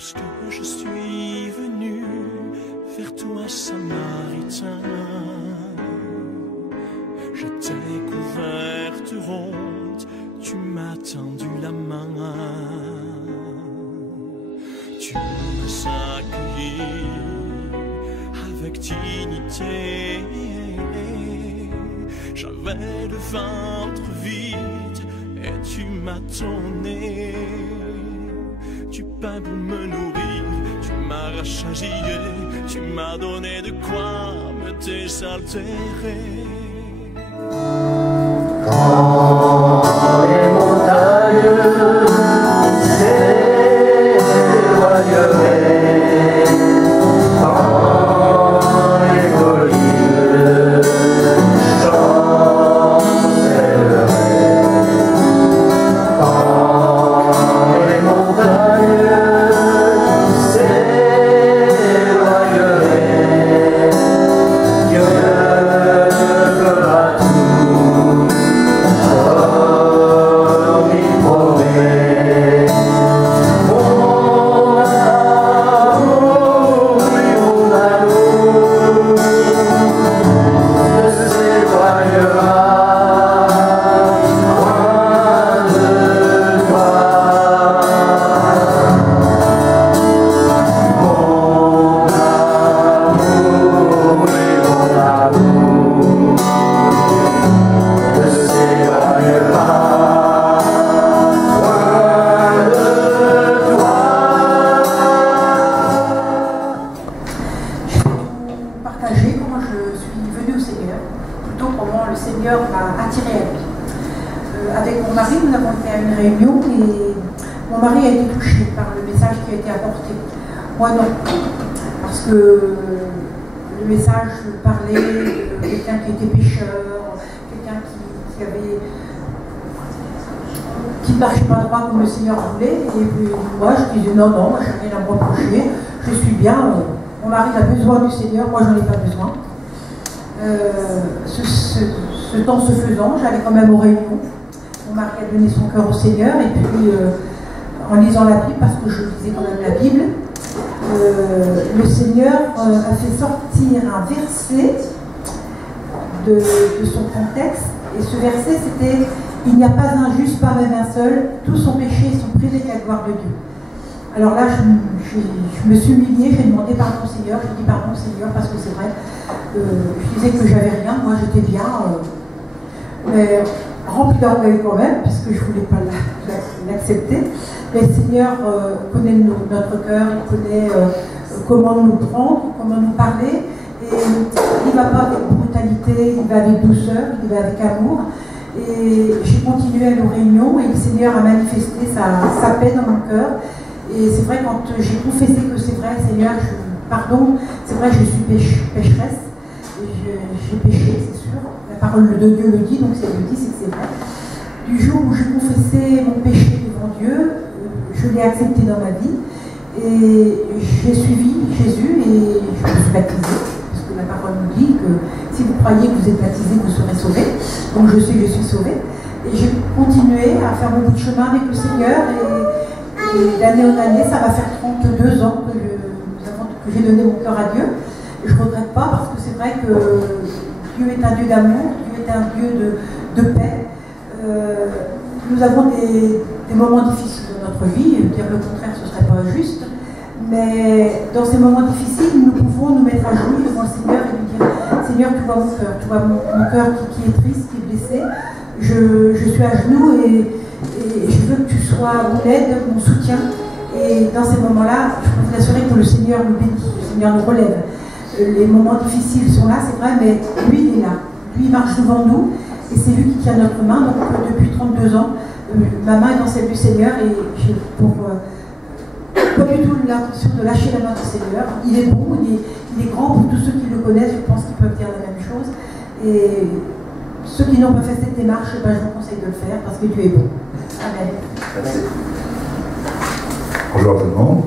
Lorsque je suis venu vers toi, Samaritain, j'étais couverte honte, tu m'as tendu la main, tu m'as accueilli avec dignité. J'avais le ventre vide et tu m'as donné du pain pour me nourrir, tu m'as rassasié, tu m'as donné de quoi me désaltérer. Quand les montagnes s'éloigneraient, quand les collines chancelleraient, quand les montagnes s'éloigneraient, Dieu fera tout comme il promet. Mon amour et mon amour ne s'éloignera loin de toi. Mon amour et mon amour ne s'éloignera loin de toi. Je vais vous partager comment je suis venue au Seigneur, plutôt comment le Seigneur m'a attirée à lui. Avec mon mari, nous avons été à une réunion et mon mari a été touché par le message qui a été apporté. Moi non, parce que le message parlait de quelqu'un qui était pécheur, quelqu'un qui ne marchait pas droit comme le Seigneur voulait. Et puis moi je disais non, moi je n'ai rien à me reprocher, je suis bien. Mon mari a besoin du Seigneur, moi j'en ai pas besoin. Ce temps se faisant, j'allais quand même aux réunions. Mon mari a donné son cœur au Seigneur et puis en lisant la Bible, parce que je lisais quand même la Bible, le Seigneur a fait sortir un verset de son contexte. Et ce verset c'était « Il n'y a pas un juste, pas même un seul, tous sont péchés et sont privés de la gloire de Dieu ». Alors là, je me suis humiliée, j'ai demandé pardon au Seigneur, j'ai dit pardon au Seigneur parce que c'est vrai, je disais que j'avais rien, moi j'étais bien, mais rempli d'orgueil quand même, puisque je ne voulais pas l'accepter. Mais le Seigneur connaît notre cœur, il connaît comment nous prendre, comment nous parler, et il ne va pas avec brutalité, il va avec douceur, il va avec amour. Et j'ai continué à nos réunions et le Seigneur a manifesté sa paix dans mon cœur. Et c'est vrai, quand j'ai confessé que c'est vrai, Seigneur, pardon, c'est vrai, je suis pécheresse, j'ai péché, c'est sûr, la parole de Dieu le dit, donc c'est le dit, c'est que c'est vrai. Du jour où j'ai confessé mon péché devant Dieu, je l'ai accepté dans ma vie, et j'ai suivi Jésus et je me suis baptisée, parce que la parole nous dit que si vous croyez que vous êtes baptisé, vous serez sauvés, donc je sais que je suis sauvée, et j'ai continué à faire mon bout de chemin avec le Seigneur, et d'année en année, ça va faire 32 ans que j'ai donné mon cœur à Dieu. Et je ne regrette pas parce que c'est vrai que Dieu est un Dieu d'amour, Dieu est un Dieu de paix. Nous avons des moments difficiles dans notre vie, et dire le contraire ce ne serait pas juste, mais dans ces moments difficiles, nous pouvons nous mettre à genoux devant le Seigneur et lui dire « Seigneur, tu vois mon cœur, tu vois mon cœur qui est triste, qui est blessé, je suis à genoux et je veux que tu sois mon aide, mon soutien. » Et dans ces moments-là, je peux vous assurer que le Seigneur nous bénit, le Seigneur nous relève. Les moments difficiles sont là, c'est vrai, mais lui, il est là. Lui, il marche devant nous et c'est lui qui tient notre main. Donc depuis 32 ans, ma main est dans celle du Seigneur et j'ai pas du tout l'intention de lâcher la main du Seigneur. Il est bon, il est grand pour tous ceux qui le connaissent, je pense qu'ils peuvent dire la même chose. Et ceux qui n'ont pas fait cette démarche, je vous conseille de le faire parce que Dieu est bon. Amen. Merci. Bonjour tout le monde.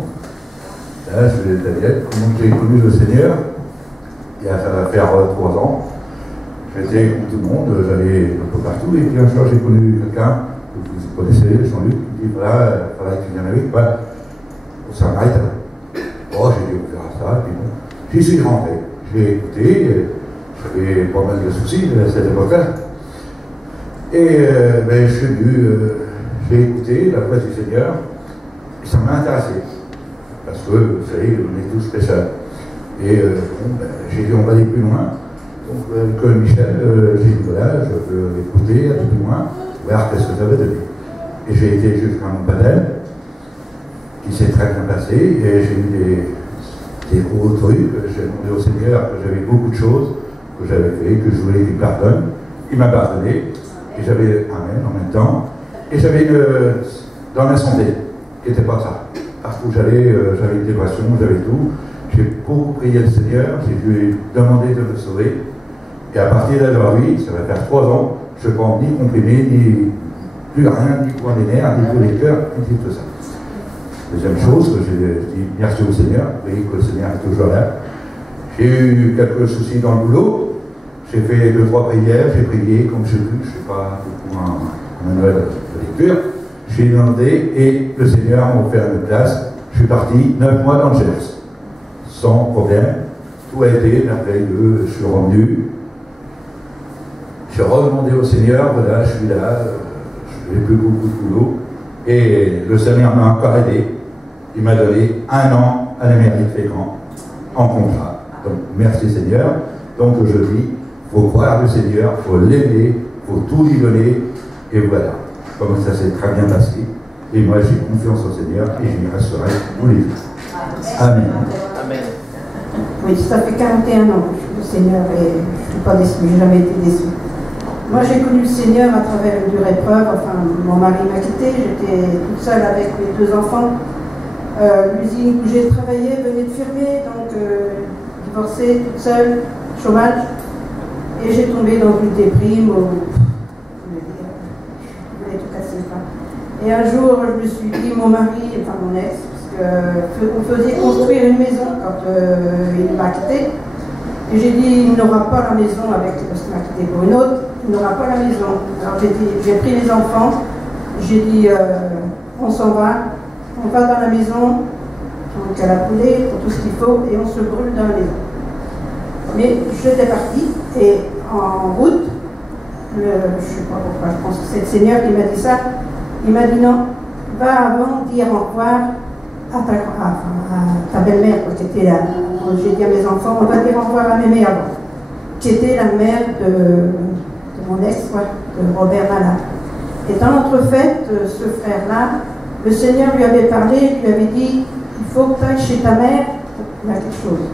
Là, je suis Daniel. Comment j'ai connu le Seigneur? Ça va faire 3 ans. J'étais comme tout le monde, j'allais un peu partout. Et puis un jour, j'ai connu quelqu'un que vous connaissez, Jean-Luc, qui dit voilà, il faudrait que tu viennes avec. Voilà. ça m'arrête. Oh, j'ai dit, on verra ça, et puis bon, j'y suis rentré. J'ai écouté, j'avais pas mal de soucis à cette époque-là. Et ben, je suis venu, j'ai écouté la voix du Seigneur, et ça m'a intéressé. Parce que, vous savez, on est tous spéciaux. Et bon, ben, j'ai dit, on va aller plus loin. Donc, avec Michel, j'ai dit, voilà, je veux écouter, aller plus loin, voir qu'est-ce que ça veut donner. Et j'ai été jusqu'à mon baptême, qui s'est très bien passé, et j'ai eu des gros trucs. J'ai demandé au Seigneur que j'avais beaucoup de choses que j'avais fait, que je voulais qu'il me pardonne. Il m'a pardonné, et j'avais Amen en même temps. Et j'avais dans ma santé, qui n'était pas ça. Partout où j'allais, j'avais une dépression, j'avais tout. J'ai beaucoup prié le Seigneur, je lui ai demandé de me sauver. Et à partir d'aujourd'hui, ça va faire 3 ans, je ne prends ni comprimé, ni plus rien, ni point des nerfs, ni pour les cœurs, ni tout ça. Deuxième chose, que j'ai dit merci au Seigneur, oui, que le Seigneur est toujours là. J'ai eu quelques soucis dans le boulot, j'ai fait 2-3 prières, j'ai prié comme je pu, je ne sais pas, pour un manuel de lecture. J'ai demandé et le Seigneur m'a offert une place. Je suis parti 9 mois dans le Gers, sans problème. Tout a été merveilleux, je suis revenu. J'ai redemandé au Seigneur, voilà, je suis là, je n'ai plus beaucoup de boulot. Et le Seigneur m'a encore aidé. Il m'a donné 1 an à la mairie de Fécamp en contrat. Donc, merci Seigneur. Donc, je dis, il faut croire le Seigneur, il faut l'aimer, il faut tout lui donner. Et voilà. Comme ça s'est très bien passé. Et moi, j'ai confiance au Seigneur et j'y resterai tous les jours. Amen. Amen. Oui, ça fait 41 ans que je suis le Seigneur et je ne suis pas déçue, je n'ai jamais été déçue. Moi, j'ai connu le Seigneur à travers une dure épreuve. Enfin, mon mari m'a quitté, j'étais toute seule avec mes 2 enfants. L'usine où j'ai travaillé venait de fermer, donc divorcée, toute seule, chômage. Et j'ai tombé dans une déprime où je voulais tout casser. Et un jour, je me suis dit, mon mari, enfin mon ex, parce qu'on faisait construire une maison quand il m'a quitté. Et j'ai dit, il n'aura pas la maison avec, parce qu'il m'a quitté pour une autre, il n'aura pas la maison. Alors j'ai pris les enfants, j'ai dit, on s'en va, on va dans la maison, donc à la poêlée, pour tout ce qu'il faut, et on se brûle dans la maison. Mais j'étais partie, et en route, je ne sais pas pourquoi, je pense que c'est le Seigneur qui m'a dit ça, il m'a dit non, va avant dire au revoir à ta belle-mère, qui était là. J'ai dit à mes enfants, on va dire au revoir à mémé avant, qui était la mère de mon ex, de Robert Malin. Et dans notre fête, ce frère-là, le Seigneur lui avait parlé, lui avait dit, il faut que tu ailles chez ta mère, il y a quelque chose.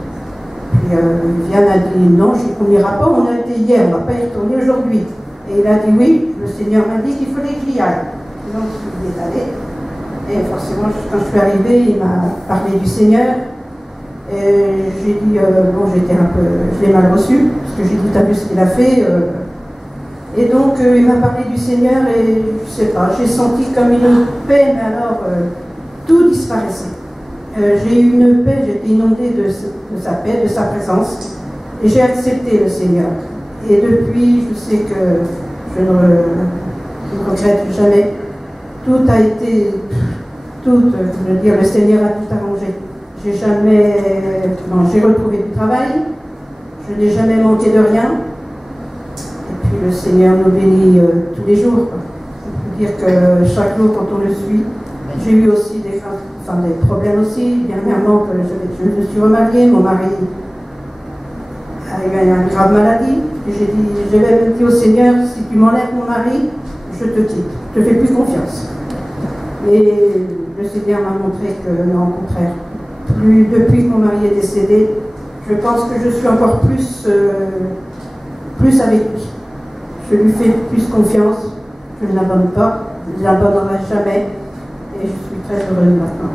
Puis Viviane a dit, non, on n'ira pas, on a été hier, on ne va pas y retourner aujourd'hui. Et il a dit oui, le Seigneur m'a dit qu'il fallait que j'y aille. Donc il est allé. Et forcément, quand je suis arrivée, il m'a parlé du Seigneur. Et j'ai dit, bon, j'étais un peu, je l'ai mal reçu, parce que j'ai dit, t'as vu ce qu'il a fait. Et donc, il m'a parlé du Seigneur, et je sais pas, j'ai senti comme une paix, mais alors, tout disparaissait. J'ai eu une paix, j'étais inondée de sa paix, de sa présence, et j'ai accepté le Seigneur. Et depuis, je sais que je ne regrette jamais. Tout a été, je veux dire, le Seigneur a tout arrangé. J'ai jamais, non, j'ai retrouvé du travail, je n'ai jamais manqué de rien. Et puis le Seigneur nous bénit tous les jours. On peut dire que chaque jour, quand on le suit, j'ai eu aussi des problèmes aussi. Dernièrement, je me suis remariée, mon mari a eu une grave maladie. J'ai même dit au Seigneur, si tu m'enlèves mon mari, je te quitte, je ne te fais plus confiance. Et le Seigneur m'a montré que non, au contraire. Depuis que mon mari est décédé, je pense que je suis encore plus avec lui. Je lui fais plus confiance, je ne l'abandonne pas, je ne l'abandonnerai jamais, et je suis très heureuse maintenant.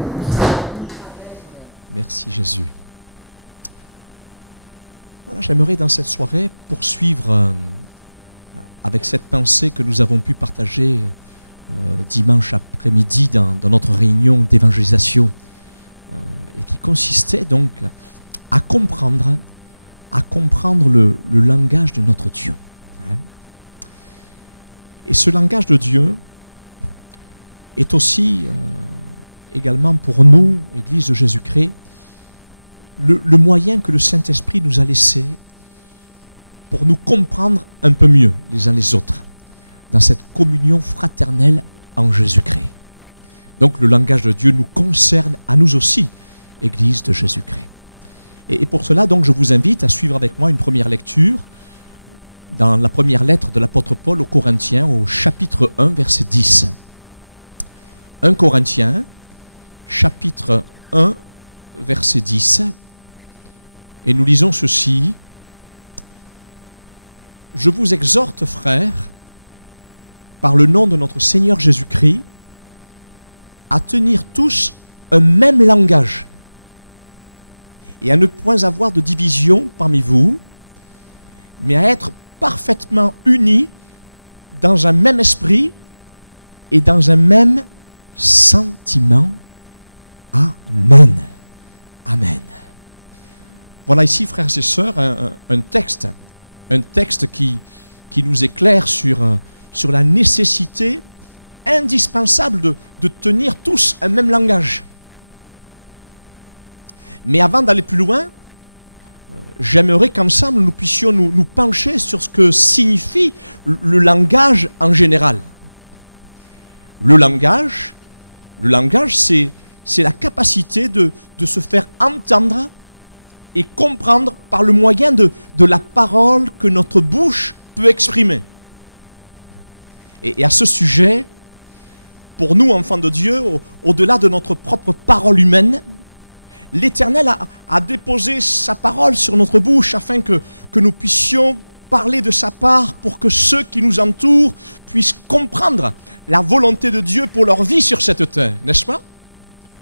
Merci Jésus. Voilà, j'aimerais dans cette soirée poursuivre avec cette pensée que nous avons pu partager dimanche après-midi dans notre réunion d'évangélisation. Et qui consistait donc à comprendre le langage de notre Dieu. Et ce langage de Dieu est aussi également pour nous, Église de Jésus-Christ, le moyen que le Saint-Esprit nous a laissé pour nous comprendre un peu mieux les uns les autres dans cette communion fraternelle en Jésus-Christ. Donc le langage de Dieu nous concerne à nous aussi, Église de Jésus-Christ. Et pour cela, donc, je vous invite à suivre avec moi une première lecture dans la première lettre de l'apôtre Paul aux Corinthiens, au chapitre 1, verset 10. 1 Corinthiens, chapitre 1, verset 10. Et nous lisons ceci. « Je vous exhorte, frères, par le nom de notre Seigneur Jésus-Christ, à tenir tous un même langage et à ne point avoir de division parmi vous, mais à être parfaitement unis dans un même esprit et dans un même sentiment. Amen. Amen. » Voilà ici, frères et sœurs, un texte qui nous éclaire sur la nécessité indispensable de tenir tous un même langage. Mais avant d'aller plus loin, j'aimerais qu'ensemble nous puissions nous pencher sur ce que signifie le langage en général. Le langage, c'est la capacité de se faire entendre et comprendre par le moyen de la parole que notre bouche peut exprimer. Et à ce sujet, pour nous, enfants de Dieu, au-delà de notre propre parole humaine, l'Éternel a déposé sa parole sur notre bouche afin que nous puissions parler de sa part pour que ceux qui nous entourent puissent comprendre la volonté de Dieu pour leur vie sur cette terre, n'est-ce pas?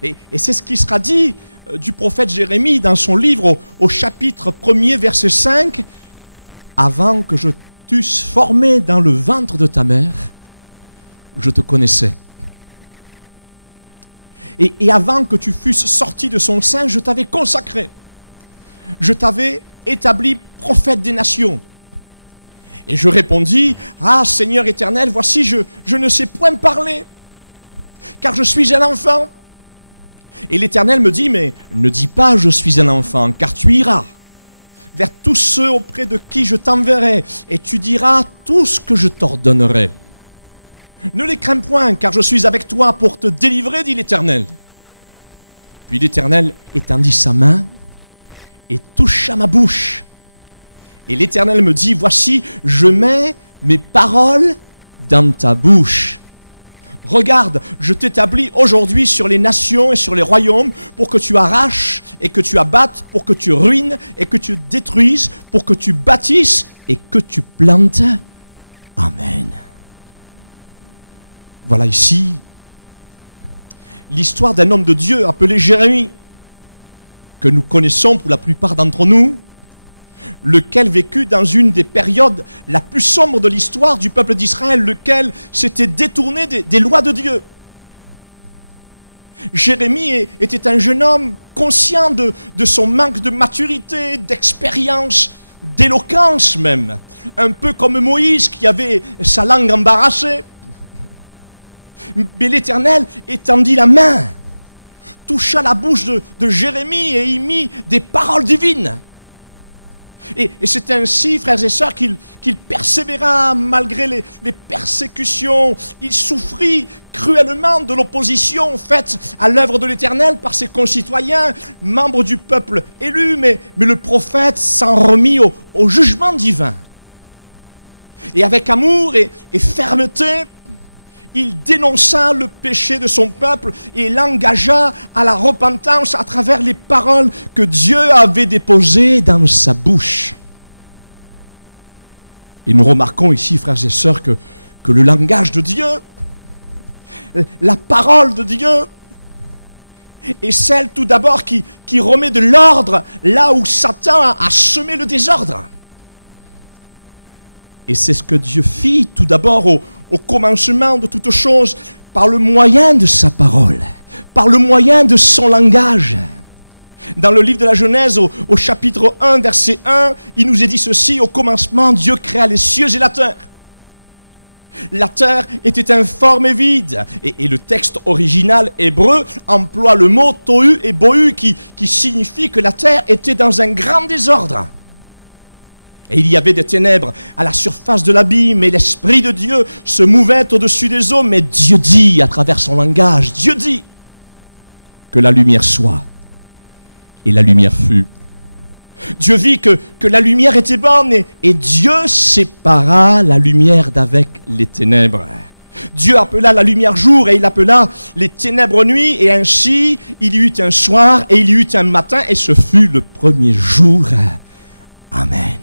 Et c'est ce qui sera dit du prophète Jérémie dans son livre au chapitre 1er, verset 5. « Avant que je t'eusse formé dans le ventre de ta mère, je te connaissais. Et avant que tu fusses sorti de son sein, je t'avais consacré. Je t'avais établi prophète des nations. Et je répondis, ah Seigneur éternel, voici, je ne sais point parler, car je suis un enfant. Et l'Éternel me dit, mais ne dis pas je suis un enfant, car tu iras vers tous ceux auprès de qui je t'enverrai, et tu diras tout ce que je t'ordonnerai. Ne les crains point, car je suis avec toi pour te délivrer, dit l'Éternel. Puis l'Éternel étendit sa main et toucha ma bouche. Et l'Éternel me dit, voici, je mets mes paroles dans ta bouche. Regarde, je t'établis aujourd'hui sur les nations et sur les royaumes pour que tu arraches et que tu abattes, pour que tu ruines et que tu détruises, pour que tu bâtisses et que tu plantes. Amen. Voilà ici l'histoire d'un homme de Dieu appelé Jérémie, que nous connaissons pour la plupart d'entre nous, lequel vécut dans une des périodes la plus sombre de l'histoire du peuple d'Israël, lequel s'était détourné des lois de Dieu. Jérémie était un jeune homme conscient de son manque de maturité, d'expérience, d'éloquence même, un peu comme Moïse qui avait sa langue embarrassée. Mais l'Éternel étendit la main, toucha la bouche de Jérémie et y mit des paroles divines. Et c'est ainsi, frères et sœurs, qu'il persévéra malgré les persécutions. Il souffrit cruellement de l'opposition faite à l'œuvre de l'Éternel par ses concitoyens, membres du peuple élu, mais le prophète s'en remit au jugement divin. Et avec amour et fermeté, il dénonça le péché de son peuple et l'engagea à la repentance à travers les paroles que Dieu avait déposées dans sa bouche. Et nous remarquons ici, frères et sœurs, que le langage de Dieu, la parole de Dieu, est celle tout d'abord qui remet de l'ordre là où Satan a semé le désordre. Et c'est ce que Dieu fit tout d'abord au commencement de toute chose, par le moyen de sa parole, par le moyen de son langage. Dans le livre de la Genèse, au chapitre 1, verset 1, il nous est dit ceci, au commencement, Dieu créa les cieux et la terre. La terre était informe et vide. Et le texte original hébreu emploie le mot tohu et bohu qui signifie que la terre était dans un grand désordre. Et il y avait des ténèbres à la surface de l'abîme, et l'Esprit de Dieu se mouvait au-dessus des eaux. Mais Dieu dit, à travers son langage, Dieu dit que la lumière soit. Et la lumière fut. Dieu vit que la lumière était bonne, et Dieu sépara la lumière d'avec les ténèbres. Dieu appela la lumière jour, et il appela les ténèbres nuit, et ainsi il y eut un soir, et il y eut un matin, et ce fut le premier jour. Amen.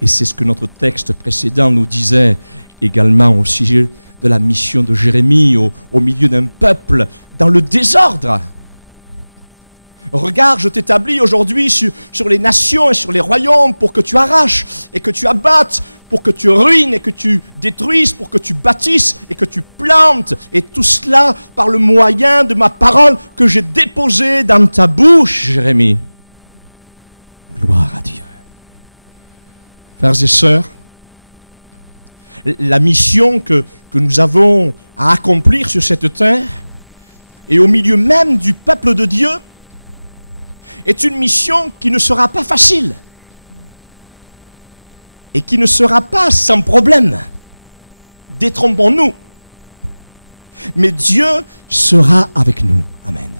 Et c'est ce que notre texte précédent nous disait également au sujet de la mission de Jérémie au milieu d'un peuple dans le désordre. Regarde, je t'établis aujourd'hui sur les nations et sur les royaumes pour que tu arraches et que tu abattes, pour que tu ruines et que tu détruises, pour que tu bâtisses et que tu plantes. Et tout cela par le moyen de ma parole que j'ai déposée dans ta bouche, Jérémie. Gloire à Dieu. Frères et sœurs, la mission que nous avons à accomplir sur cette terre et au milieu même du peuple de Dieu est une mission qui ne sera pas facile et qui ne sera pas sans problème. Détrompons-nous. Mais Dieu sera avec nous. Amen.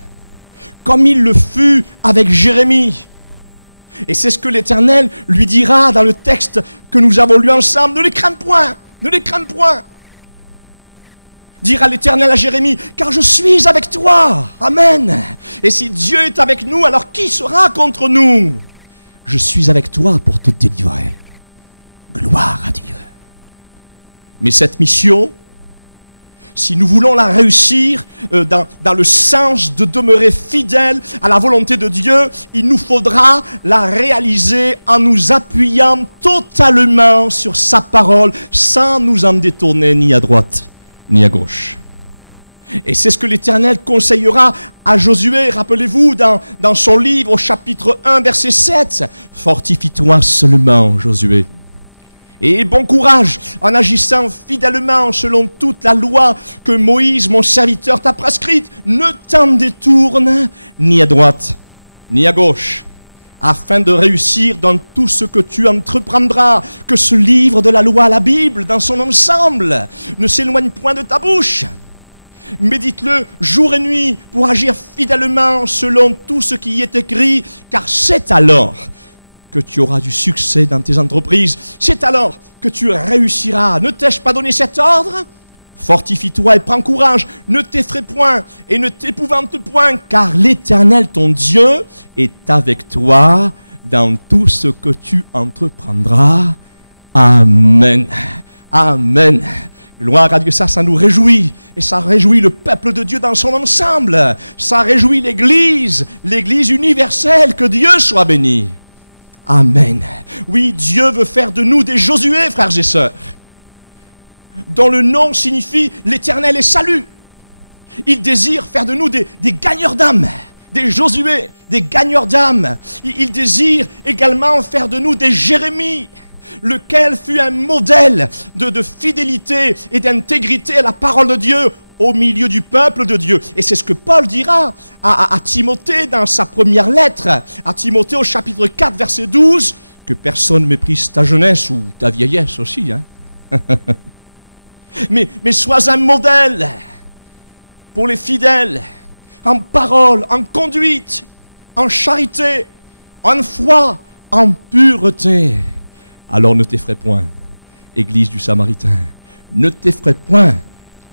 Comme il le fut avec Jérémie. Et c'est ce que l'Éternel lui dira dans le texte que nous avons lu ensemble. Ne les crains point, ne les crains point. Dira l'Éternel à Jérémie, car je suis avec toi. Amen. Et si Dieu est avec nous, alors qui sera contre nous? Je suis avec toi pour te délivrer. Gloire à Dieu. Mais cette mission, si nous voulons la réussir dans le sens de demeurer fidèles à la volonté de Dieu, il nous faudra la réaliser en nous appuyant totalement sur sa parole, sans nous en détourner ni à droite ni à gauche. Et c'est ce que l'Éternel conseillera à Josué, rappelez-vous, dans son livre au chapitre 1, verset 7. « Fortifie-toi seulement, Josué. Et bon courage en agissant fidèlement selon toute la loi que Moïse, mon serviteur, t'a prescrite. Ne t'en détourne ni à droite, ni à gauche, afin de réussir dans tout ce que tu entreprendras. Que ce livre de la loi, la Bible, dans son ensemble, ne s'éloigne point de ta bouche. Médite-le jour et nuit pour agir fidèlement selon tout ce qui y est écrit, car c'est alors que tu auras du succès dans tes entreprises. C'est alors que tu réussiras. Ne t'ai-je pas donné cet ordre? Fortifie-toi et prends courage. Ne t'effraie point et ne t'épouvante point, car l'Éternel, ton Dieu, est avec toi dans tout ce que tu entreprendras. Amen. Amen. Gloire à Dieu, ça nous réjouit. Et ça réjouit le peuple de Dieu dans son ensemble. Ça réjouit l'Église universelle. Que Dieu soit béni. Amen. Oui, Dieu veut faire de nous des Josué, frères et sœurs, dont le nom signifie l'Éternel est salut. Il désire faire de nous des gagneurs d'âme, des Josué, des gagneurs d'âme. Il désire également faire de nous des Jérémie, lequel fut un modèle de fidélité et d'intégrité à la parole de Dieu au milieu du peuple de Dieu. Et c'est ce que Paul dira à Timothée dans sa première lettre, à Timothée au chapitre 4, verset 12, que personne ne méprise ta jeunesse ou ta vieillesse aussi. Hein? mais sois un modèle pour les fidèles, en parole, en conduite, en charité, en foi, en pureté. Alors ne t'effraie point, Église du Samaritain. Ne t'effraie point,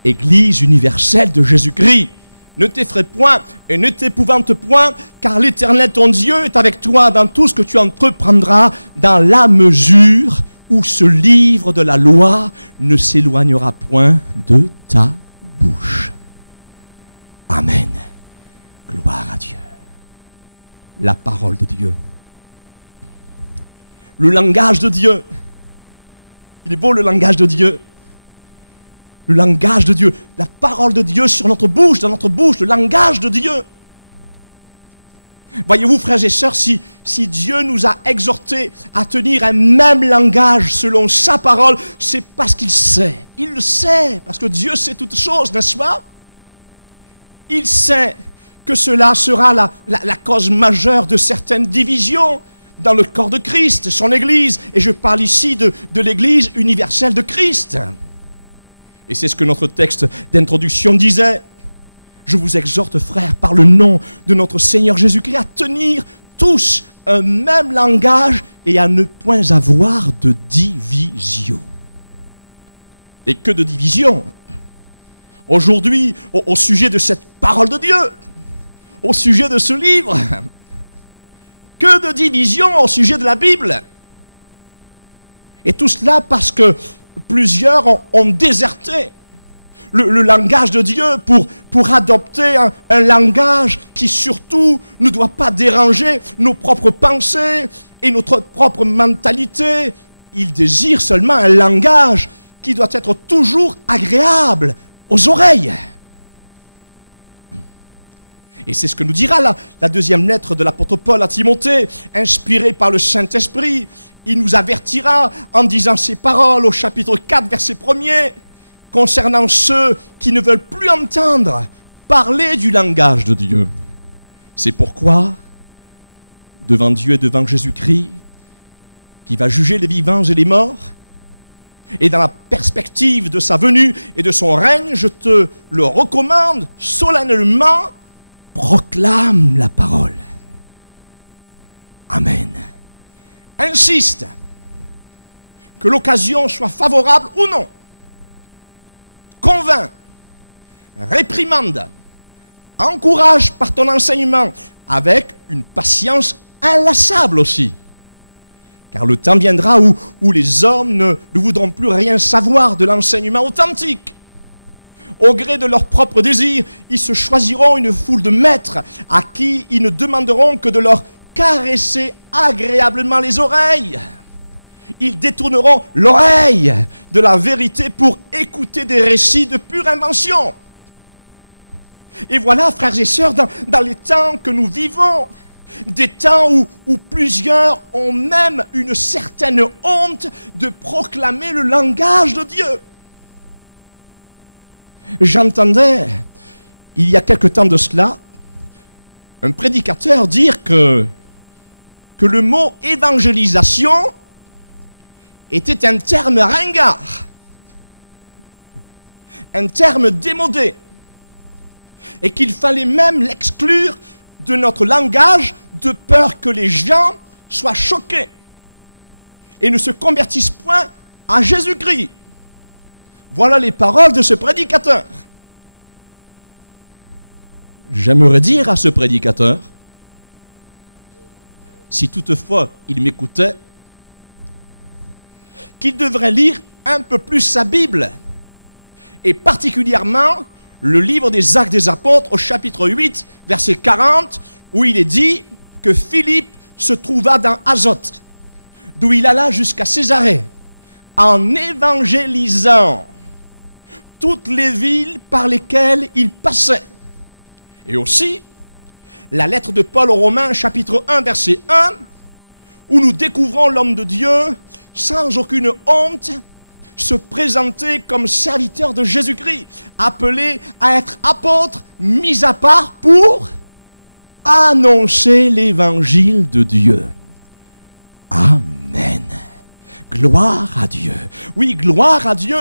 Église universelle de Jésus-Christ. Ne t'effraie point et ne t'épouvante point, car l'Éternel ton Dieu est avec toi dans tout ce que tu entreprendras, dans la mesure où ce livre de la loi ne s'éloignera point de ta bouche. Amen. Gloire à Dieu. La parole de Dieu. Le langage de Dieu. Il est beau le langage de Dieu. Le langage de Dieu, la parole de Dieu sur notre bouche, dans notre bouche, le langage de Dieu. Voyez-vous, frères et sœurs, si Dieu nous a exhortés à tenir un même langage selon sa parole, c'est parce qu'il sait. Il le sait, parce que Dieu sait toutes choses, n'est-ce pas? Il sait que cela sera la cause majeure de certaines divisions dans le corps de Christ, son Église. Et je parle ici de l'Église universelle de Christ. Et c'est ce que notre texte d'introduction disait. Je vous exhorte, frères, par le nom de notre Seigneur Jésus-Christ, à tenir tous un même langage et à ne point avoir de division. Et que de division! Aujourd'hui, au sujet de cette parole de Dieu, au sujet de ce livre, que de division au sujet de la Bible. Et tout cela parce que plusieurs ont déserté le langage de Dieu pour adopter un langage qui surtout ne doit pas déranger nos propres pensées et notre propre mentalité. Ils désirent seulement un langage qui doit être toujours agréable aux oreilles. Et c'est ce que nous dira la deuxième lettre de l'apôtre Paul à Timothée, inspirée par le Saint-Esprit. Il nous avertira en disant ces paroles au chapitre 4, verset 1er, concernant ceux qui ne veulent plus entendre parler du langage de Dieu. C'est pourquoi, devant Dieu et devant Jésus-Christ, qui va juger les vivants et les morts, et dans la perspective de sa venue et de son règne, je te le recommande solennellement, proclame la parole. Amen. Insiste, que l'occasion soit favorable ou non. Convainc, réprimande, encourage par ton enseignement, avec une patience inlassable aussi. Car le temps viendra où les hommes ne voudront plus rien savoir de l'enseignement authentique. Au gré de leurs propres désirs, ils se choisiront une foule de maîtres à qui ils ne demanderont que de leur caresser agréablement les oreilles. Ils détourneront l'oreille de la vérité pour écouter des récits de pure invention. Et voilà, frères et sœurs, dans les temps que nous vivons, des temps où plusieurs ont même une certaine honte de proclamer le langage de Dieu. J'entendais, il y a quelque temps de cela, un prédicateur dire que le mot évangélisation était un terme ringard, un terme démodé, et qu'il fallait même l'exclure de notre langage de peur que les gens soient choqués et ne se convertissent point à Jésus-Christ. Voilà les paroles de ce prédicateur. J'aimerais dire à ce prédicateur, si toutefois il m'écoutait, qu'il devrait lire un peu plus sa Bible, et particulièrement le livre des Actes des Apôtres au chapitre 8, verset 40, où il est dit que Philippe se trouva dans Azote, d'où il alla jusqu'à Césarée, en évangélisant toutes les villes par lesquelles il passait. Et aussi, la lettre de Paul aux Romains, chapitre 1, verset 1, où nous découvrons l'homme de Dieu, sans aucune honte, se présenter comme serviteur de Jésus-Christ, appelé à être apôtre, mis à part pour annoncer l'évangile de Dieu. Amen. Gloire à Dieu. Oui, gloire à Dieu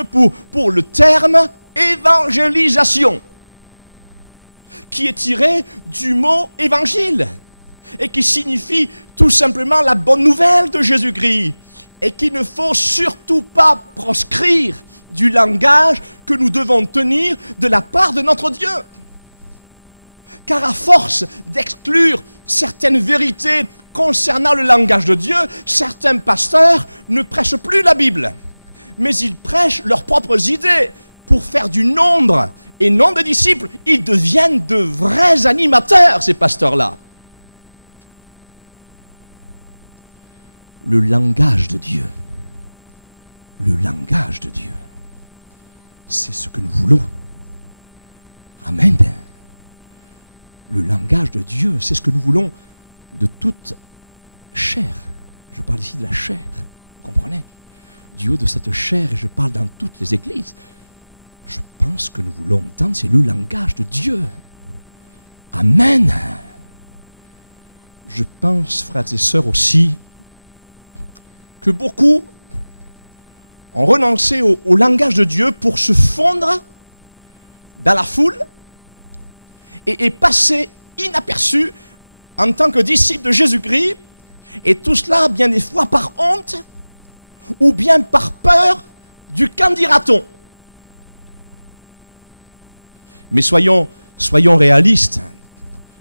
pour le terme évangélisation, qui est tiré du mot évangile, et qui signifie tout simplement la bonne nouvelle de Jésus-Christ, et qu'il ne faut surtout pas proscrire du langage que nous devons tenir de la part de notre Dieu. Car à force d'exclure certaines vérités concernant le langage de Dieu, certains pasteurs ne prêchent plus la Bible, mais ils prêchent leurs propres idées pour faire du nombre et non des disciples. Ils deviennent de vrais animateurs, ces pasteurs-là. Le langage de Dieu, c'est ce que nous voulons. Amen. Le langage de Dieu, c'est ce que nous voulons de toute chair. Je parle ici de la chair, vous comprenez? Du haut de cette chair, et je parle dans toutes les églises. Je pense que nous voulons entendre, c'est le langage de Dieu. Amen. Je pense, frères et sœurs, aussi, que beaucoup ont renoncé au langage de Dieu pour se fondre dans la foule et passer inaperçus en tant que disciples de Jésus-Christ, et tout cela bien des fois par honte ou bien par peur du qu'en dira-t-on. Mais soyons réalistes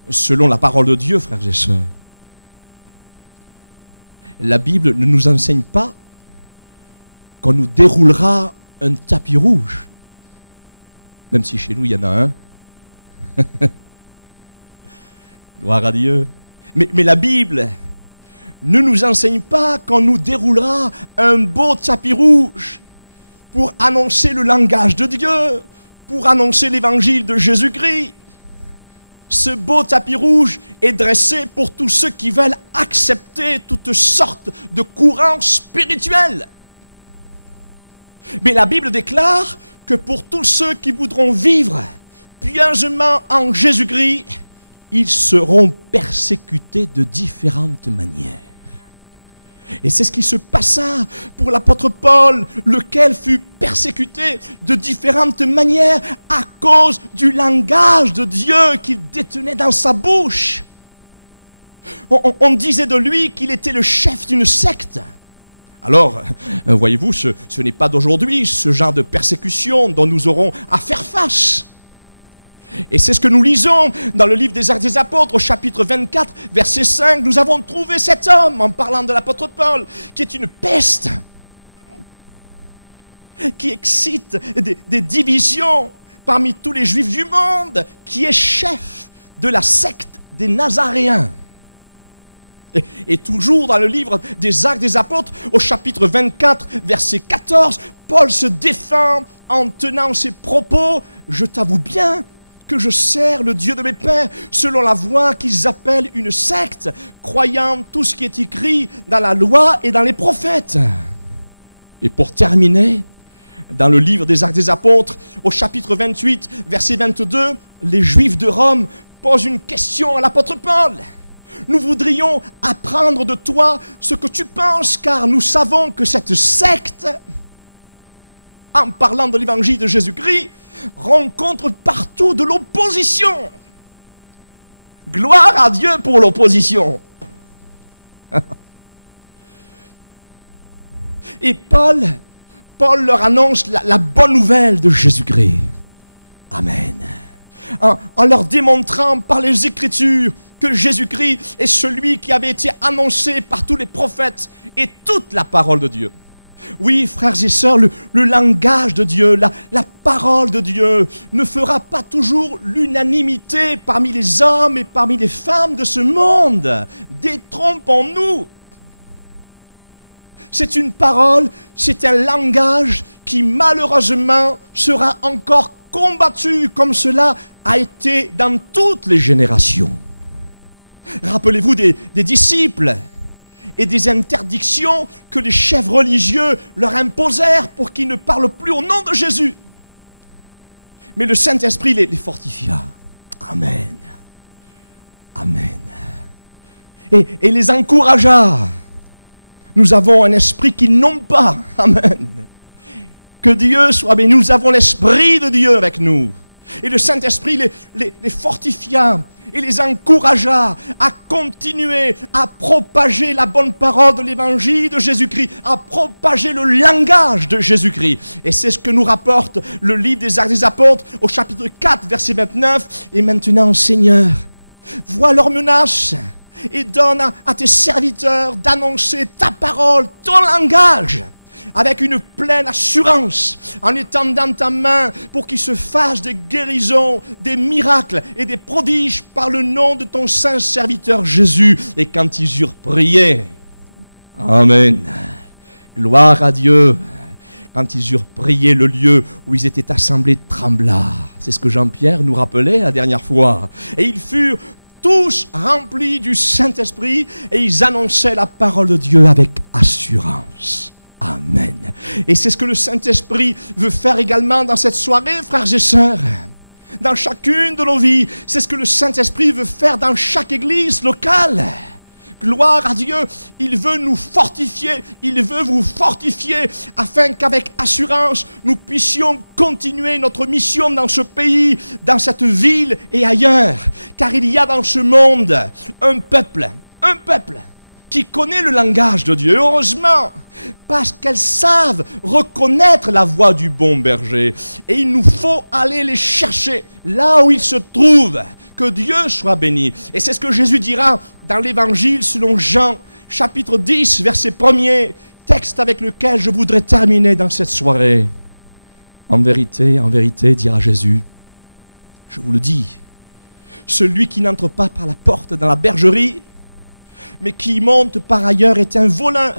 selon la parole de Dieu, frères et sœurs. La Bible ne nous enseigne pas qu'on nous déroulera un tapis rouge, même si chez nous il y en a un. Gloire à Dieu. Mais la Bible ne nous enseigne pas qu'on nous déroulera un beau tapis rouge pour annoncer le langage de Dieu, pour annoncer l'évangile de Jésus-Christ. Ce beau tapis rouge est dressé pour tous ceux qui veulent accepter toutes sortes de courants spirituels. Mais la Bible déclare que pour tous ceux qui voudront vivre pieusement en Jésus-Christ, ils seront persécutés de différentes manières. Et c'est ce qui se passa pour l'apôtre Paul, lequel fut persécuté de différentes manières à cause du langage de Dieu qu'il détenait dans sa bouche. On disait de lui qu'il était le chef d'une secte. Alors, voyez-vous, ce n'est pas d'aujourd'hui ce genre de persécution dont nous aurons à faire face. Et c'est ce que nous lisons dans le livre des Actes des Apôtres, au chapitre 24, verset 5. Nous avons trouvé cet homme, en parlant de l'apôtre Paul, qui est une peste, qui excite des divisions parmi tous les Juifs du monde, qui est chef de la secte des Nazaréens. Et toujours dans le livre des Actes des Apôtres, au chapitre 24, verset 14, Paul se défend en tenant ses propos. Je t'avoue bien que je sers le Dieu de mes pères selon la voie qu'ils appellent une secte, croyant tout ce qui est écrit dans la loi et dans les prophètes. Et pour terminer, dans le livre des Actes des Apôtres, au chapitre 28, verset 22, les Juifs de Rome posent une question à l'apôtre Paul. Nous voudrions apprendre de toi ce que tu penses, car nous savons que cette secte, en parlant de l'évangile de Jésus-Christ, rencontre partout de l'opposition. Gloire à Dieu pour l'opposition. Et Paul leur annonce la bonne nouvelle de Jésus-Christ. Amen. En leur démontrant par les Écritures que Jésus-Christ est celui qui avait été annoncé par tous les prophètes et toute la parole de Dieu. Oui, frères et sœurs, le langage de Dieu, la parole de Dieu ne fera pas toujours l'unanimité parmi les hommes et parmi les femmes de ce monde. Détrompons-nous. C'est une parole, c'est un langage qui malheureusement sera encore combattu comme cela a été dans toutes les générations. Rappelez-vous des disciples et des interdictions que les chefs religieux leur imposèrent pour qu'ils ne parlent plus au nom de Jésus. Mais le Saint-Esprit les fortifia. Amen. Amen. Et les encouragea. Nous avons un esprit qu'ils n'ont pas. Amen. Que Dieu soit béni. Nous avons l'Esprit de Dieu avec nous. Et le Saint-Esprit les fortifia et les encouragea à continuer à propager la bonne parole de l'évangile de Jésus-Christ, à propager le langage de Jésus-Christ. Et c'est ce que nous rapporte le livre des Actes des Apôtres au chapitre 4, verset 29. Et maintenant, Seigneur, vois leurs menaces et donne à tes serviteurs d'annoncer ta parole, ton langage, avec une pleine assurance, en étendant ta main pour qu'il se fasse des guérisons, des miracles et des prodiges par le nom de ton saint serviteur Jésus. Et quand ils eurent prié, Amen, gloire à Dieu, quand ils eurent prié, le lieu où ils étaient assemblés trembla. C'est ce que Jean-Pierre nous rappelait la dernière fois. Et ils furent tous remplis du Saint-Esprit et ils annonçaient la parole de Dieu avec assurance. Amen. Et c'est ce que le Saint-Esprit veut faire également dans cette soirée, frères et sœurs. Dans chacune de nos vies, c'est ce que le Saint-Esprit veut faire dans chaque église locale. Gloire à Dieu, il veut nous fortifier, il veut vous fortifier afin qu'avec assurance, nous puissions continuer notre mission dans ce pays, dans cette ville et ailleurs. Car il y a dans ce monde un peuple qui connaît le langage de Dieu, heureusement, parce qu'elles savent reconnaître la voix du bon berger. Et il nous faut aller les chercher là où ils se trouvent. Que Dieu soit béni. Et c'est ce que Jésus dira dans l'Évangile selon Jean, chapitre 10, verset 1er, texte avec lequel je voudrais terminer dans cette soirée. En vérité, dira Jésus, je vous le dis, celui qui n'entre pas par la porte dans la bergerie, mais qui monte par ailleurs est un voleur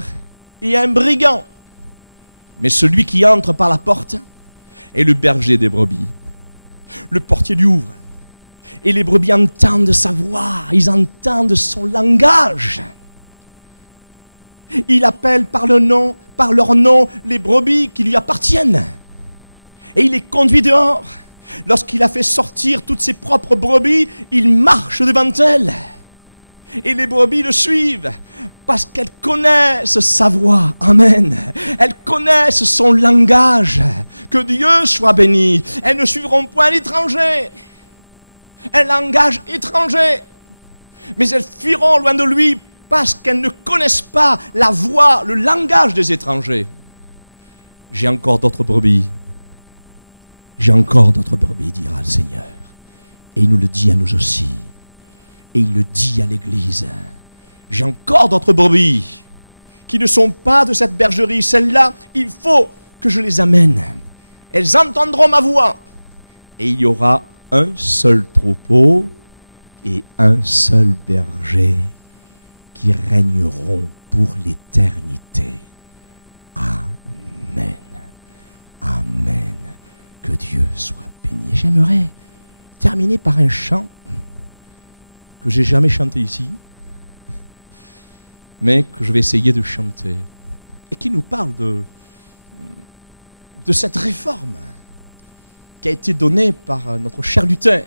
et un brigand. Mais celui qui entre par la porte est le berger des brebis. Le portier lui ouvre. Et les brebis entendent sa voix, ils entendent son langage. Il appelle par leur nom, les brebis qui lui appartiennent. Et il les conduit dehors. Lorsqu'il a fait sortir toutes ses propres brebis, il marche devant elles. Et les brebis le suivent parce qu'elles connaissent sa voix. Amen. Elles connaissent son langage. Que Dieu soit béni. Elles ne suivront point l'étranger. Un langage étranger. Mais elles fuiront loin de lui parce qu'elles ne connaissent pas la voix, le langage des étrangers. J'ai encore d'autres brebis. J'ai encore d'autres brebis, dira le Seigneur. Et il nous le dit à nous aussi. Et il le dit à l'Église. J'ai encore d'autres brebis qui ne sont pas de cette bergerie. Celles-là, il faut que je les amène. Elles entendront ma voix. Et il y aura un seul troupeau et un seul berger qui régneront pour l'éternité. Amen. Amen. Que Dieu soit béni. J'aimerais terminer par un chant que j'ai jamais chanté ici, mais que je vais essayer de chanter, et qui nous parle de cette réforme qui a été donnée par notre cher Luther.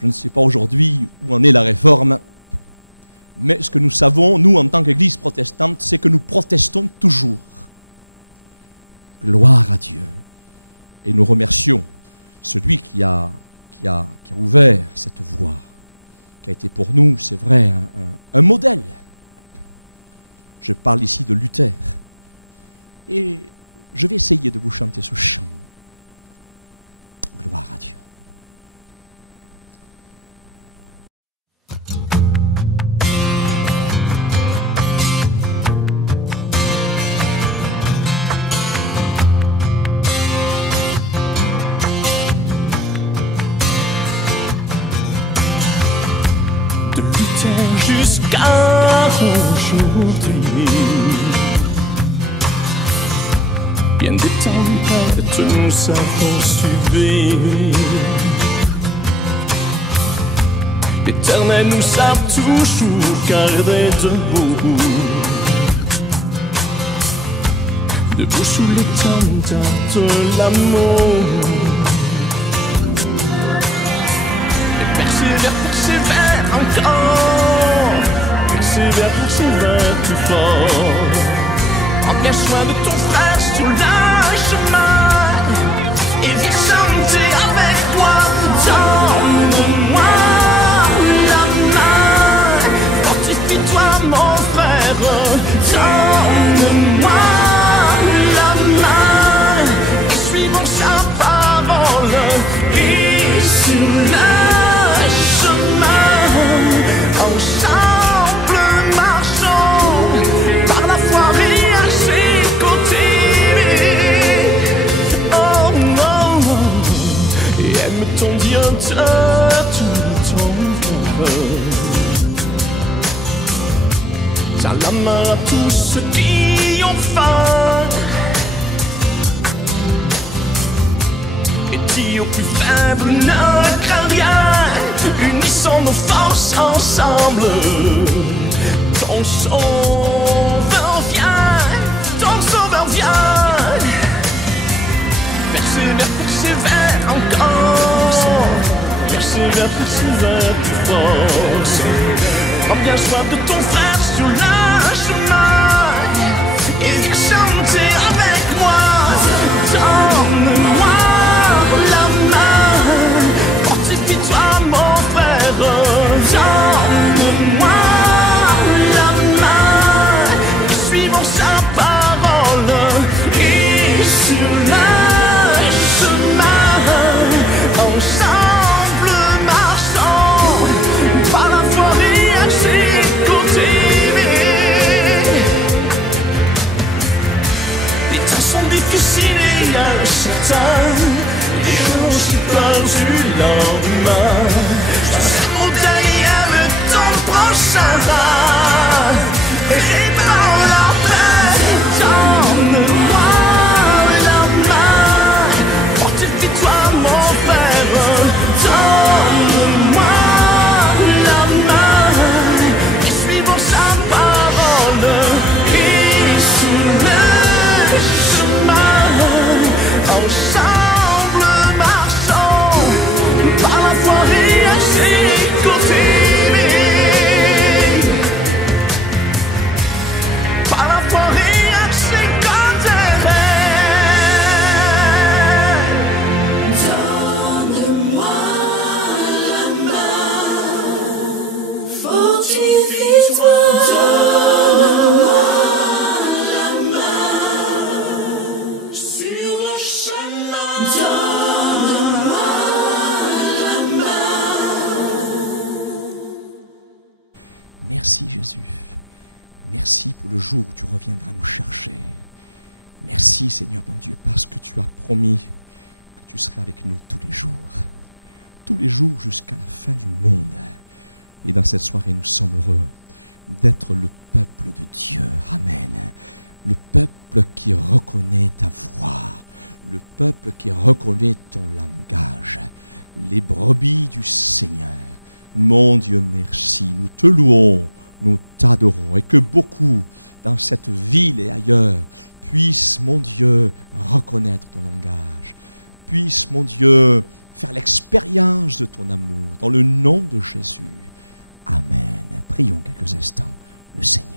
Je ne sais pas aujourd'hui où en est la réforme, mais ce que nous savons, nous, en tant qu'Église protestante, c'est que nous protestons toujours. Gloire à Dieu. Et nous remercions celui qui a ouvert cette voie, qui a été pour nous, c'est vrai, un modèle. Je parle ici de Luther. Et je vais essayer de vous chanter ce chant. Gloire à Dieu. Jusqu'à aujourd'hui, bien des tempêtes nous avons subi. L'Éternel nous a toujours gardés debout, debout sous l'étendard de l'amour. Et persévère encore, persévère plus fort. Prends bien soin de ton frère sur le chemin et viens chanter avec toi. Donne-moi la main, fortifie-toi mon frère. Donne-moi la main et suivons sa parole. Et sur le chemin, ensemble marchons par la foi et à ses côtés. Oh non, et aime ton Dieu de tout ton cœur. Tiens la main à tous ceux qui ont faim et dis au plus faible ne crains rien. unissons nos forces ensemble. Ton sauveur vient, ton sauveur vient. Persévère, persévère encore. Persévère, persévère, plus force. Prends bien soin de ton frère sur le chemin. Et viens chanter avec moi. Donne-moi la main. Fortifie-toi mon frère. Donne-moi la main. Suivons sa parole. Et sur le chemin, ensemble marchons. Par la foi et à ses côtés. Les temps sont difficiles et incertains. Les jours se passent du lendemain. Je monte derrière ton prochain. Et dans la paix, donne-moi la main. Fortifie-toi mon frère. Donne-moi la main. Et suivons sa parole. Et sur le chemin, ensemble marchons. Par la foi et à ses côtés. Par la foi et à ses côtés. Donne-moi la main. Fortifie-toi. Donne-moi la main. Sur le chemin. Donne-moi la main. Merci Jésus. Merci pour le jour où tu reviendras nous chercher. Merci Seigneur mon Dieu, parce que tu as promis que tu serais avec nous tous les jours jusqu'à la fin du monde. Et dans cette soirée, nous sommes heureux d'être le peuple de Dieu. Amen. Le peuple qui reconnaît ta voix, le peuple qui reconnaît ton langage, les brebis du Seigneur. Mon Dieu, merci. Nous te louons, nous t'adorons, et que beaucoup dans cette ville et ailleurs puissent, mon Dieu, reconnaître ton langage, puissent, mon Dieu, faire l'expérience de ton amour, dans le nom de Jésus. Amen. Prions quelques instants le Seigneur.